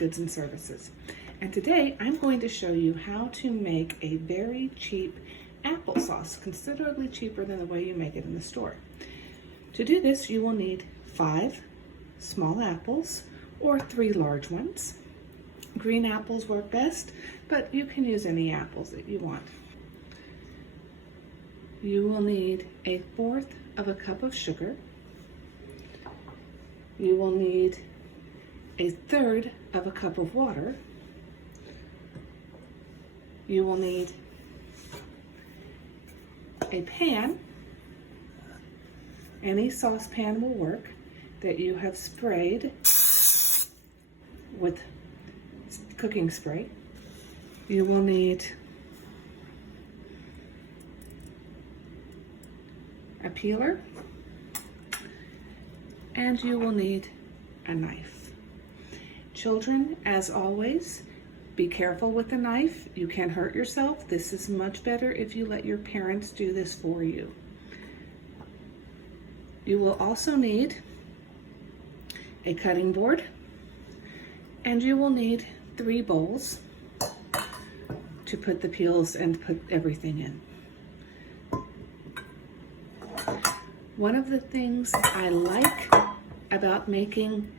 goods and services. And today I'm going to show you how to make a very cheap applesauce, considerably cheaper than the way you make it in the store. To do this, you will need 5 small apples or 3 large ones. Green apples work best, but you can use any apples that you want. You will need 1/4 of a cup of sugar. You will need 1/3 of a cup of water. You will need a pan, any saucepan will work, that you have sprayed with cooking spray. You will need a peeler, and you will need a knife. Children, as always, be careful with the knife. You can hurt yourself. This is much better if you let your parents do this for you. You will also need a cutting board, and you will need 3 bowls to put the peels and put everything in. One of the things I like about making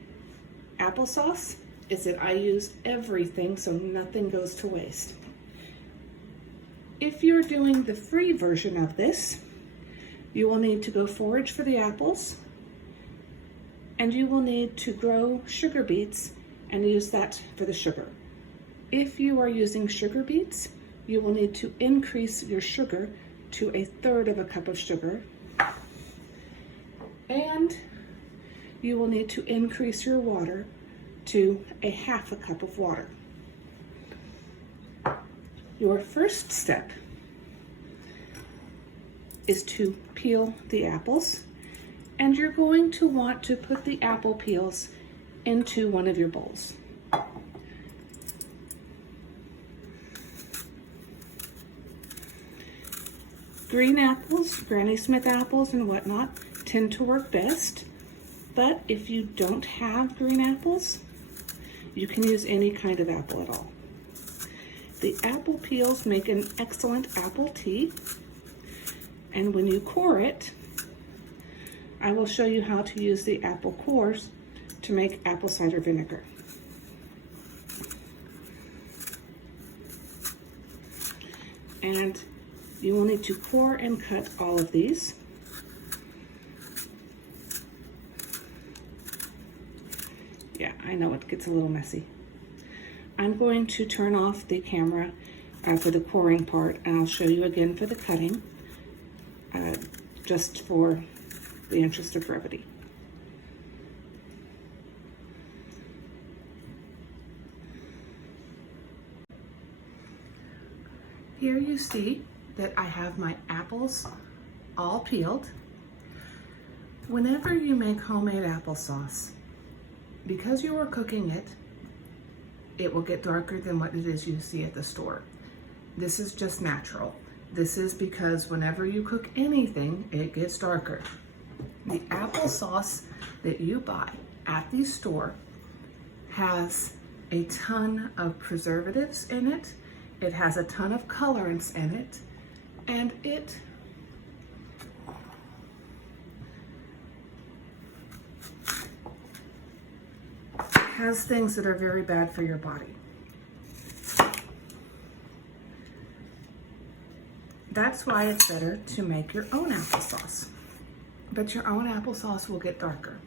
applesauce is that I use everything so nothing goes to waste. If you're doing the free version of this, you will need to go forage for the apples, and you will need to grow sugar beets and use that for the sugar. If you are using sugar beets, you will need to increase your sugar to 1/3 of a cup of sugar, and you will need to increase your water to 1/2 a cup of water. Your first step is to peel the apples, and you're going to want to put the apple peels into one of your bowls. Green apples, Granny Smith apples and whatnot tend to work best, but if you don't have green apples, you can use any kind of apple at all. The apple peels make an excellent apple tea, and when you core it, I will show you how to use the apple cores to make apple cider vinegar. And you will need to core and cut all of these. Yeah, I know it gets a little messy. I'm going to turn off the camera for the coring part, and I'll show you again for the cutting, just for the interest of brevity. Here you see that I have my apples all peeled. Whenever you make homemade applesauce, because you are cooking it, it will get darker than what it is you see at the store. This is just natural. This is because whenever you cook anything, it gets darker. The applesauce that you buy at the store has a ton of preservatives in it. It has a ton of colorants in it, and it has things that are very bad for your body. That's why it's better to make your own applesauce. But your own applesauce will get darker,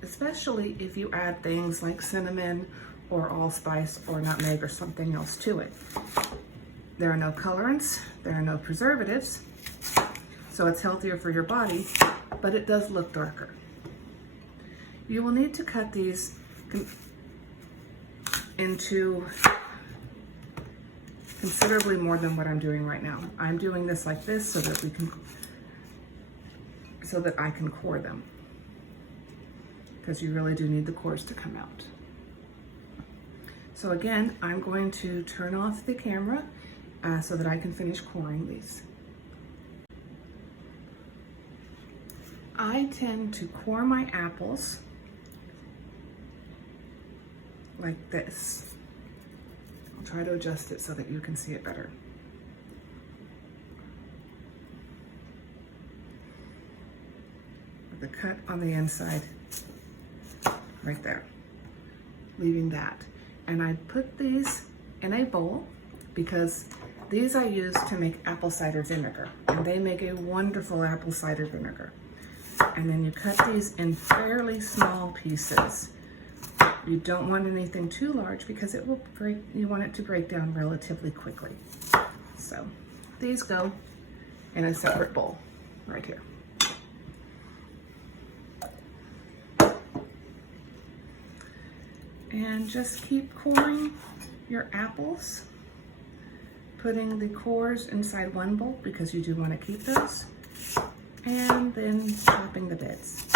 especially if you add things like cinnamon or allspice or nutmeg or something else to it. There are no colorants, there are no preservatives, so it's healthier for your body, but it does look darker. You will need to cut these into considerably more than what I'm doing right now. I'm doing this like this so that I can core them, because you really do need the cores to come out. So again, I'm going to turn off the camera so that I can finish coring these. I tend to core my apples like this. I'll try to adjust it so that you can see it better. With the cut on the inside, right there. Leaving that. And I put these in a bowl because these I use to make apple cider vinegar, and they make a wonderful apple cider vinegar. And then you cut these in fairly small pieces. You don't want anything too large because it will break, you want it to break down relatively quickly. So these go in a separate bowl right here. And just keep coring your apples, putting the cores inside one bowl because you do want to keep those, and then chopping the bits.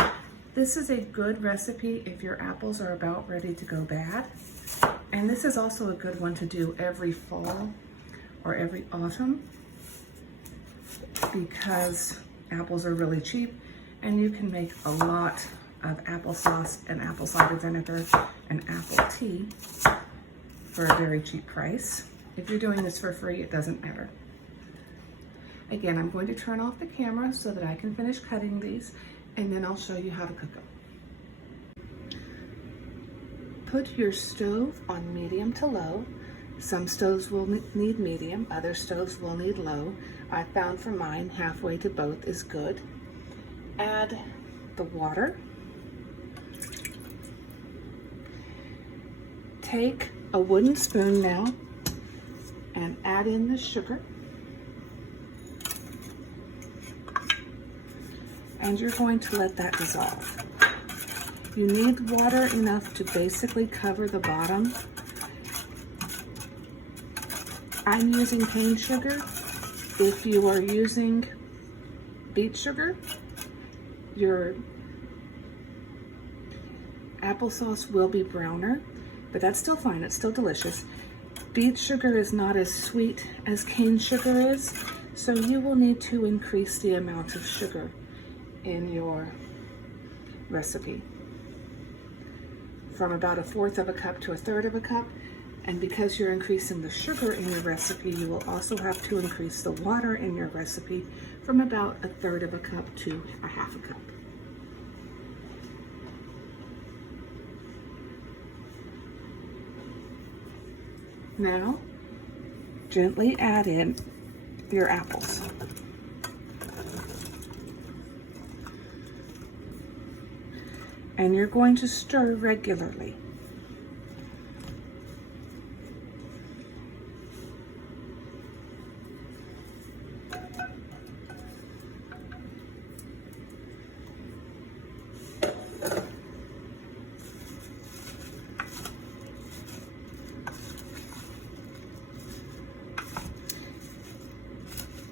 This is a good recipe if your apples are about ready to go bad. And this is also a good one to do every fall or every autumn because apples are really cheap and you can make a lot of applesauce and apple cider vinegar and apple tea for a very cheap price. If you're doing this for free, it doesn't matter. Again, I'm going to turn off the camera so that I can finish cutting these, and then I'll show you how to cook them. Put your stove on medium to low. Some stoves will need medium, other stoves will need low. I found for mine halfway to both is good. Add the water. Take a wooden spoon now and add in the sugar. And you're going to let that dissolve. You need water enough to basically cover the bottom. I'm using cane sugar. If you are using beet sugar, your applesauce will be browner, but that's still fine, it's still delicious. Beet sugar is not as sweet as cane sugar is, so you will need to increase the amount of sugar in your recipe from about 1/4 of a cup to 1/3 of a cup. And because you're increasing the sugar in your recipe, you will also have to increase the water in your recipe from about 1/3 of a cup to 1/2 a cup. Now, gently add in your apples. And you're going to stir regularly.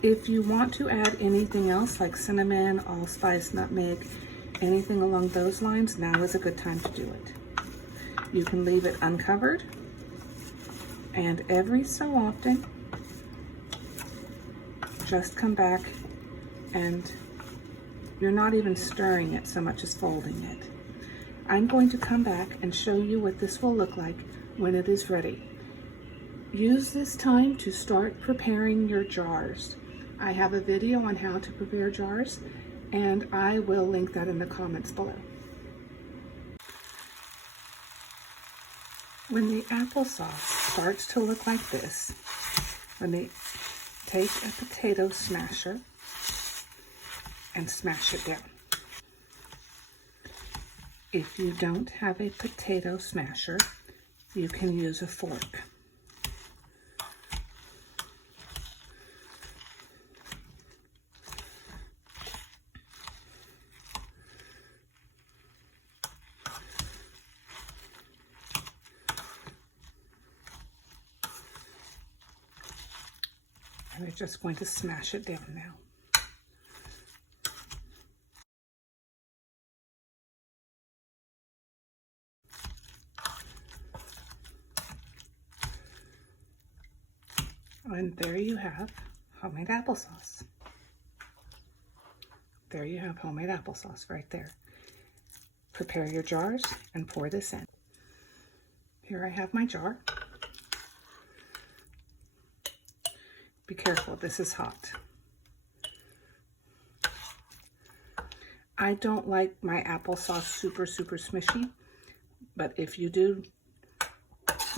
If you want to add anything else like cinnamon, allspice, nutmeg, anything along those lines, now is a good time to do it. You can leave it uncovered, and every so often, just come back, and you're not even stirring it so much as folding it. I'm going to come back and show you what this will look like when it is ready. Use this time to start preparing your jars. I have a video on how to prepare jars, and I will link that in the comments below. When the applesauce starts to look like this, let me take a potato smasher and smash it down. If you don't have a potato smasher, you can use a fork. And we're just going to smash it down now. And there you have homemade applesauce. There you have homemade applesauce right there. Prepare your jars and pour this in. Here I have my jar. Be careful, this is hot. I don't like my applesauce super smushy, but if you do,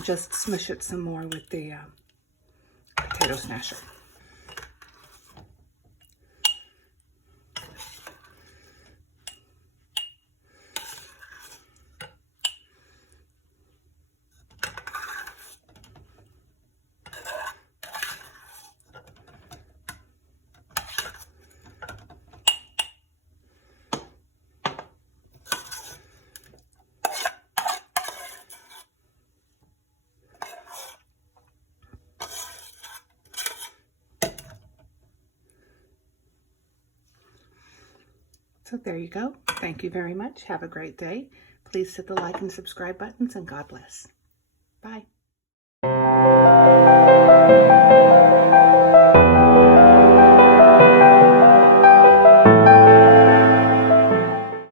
just smush it some more with the potato smasher. So there you go. Thank you very much. Have a great day. Please hit the like and subscribe buttons, and God bless. Bye.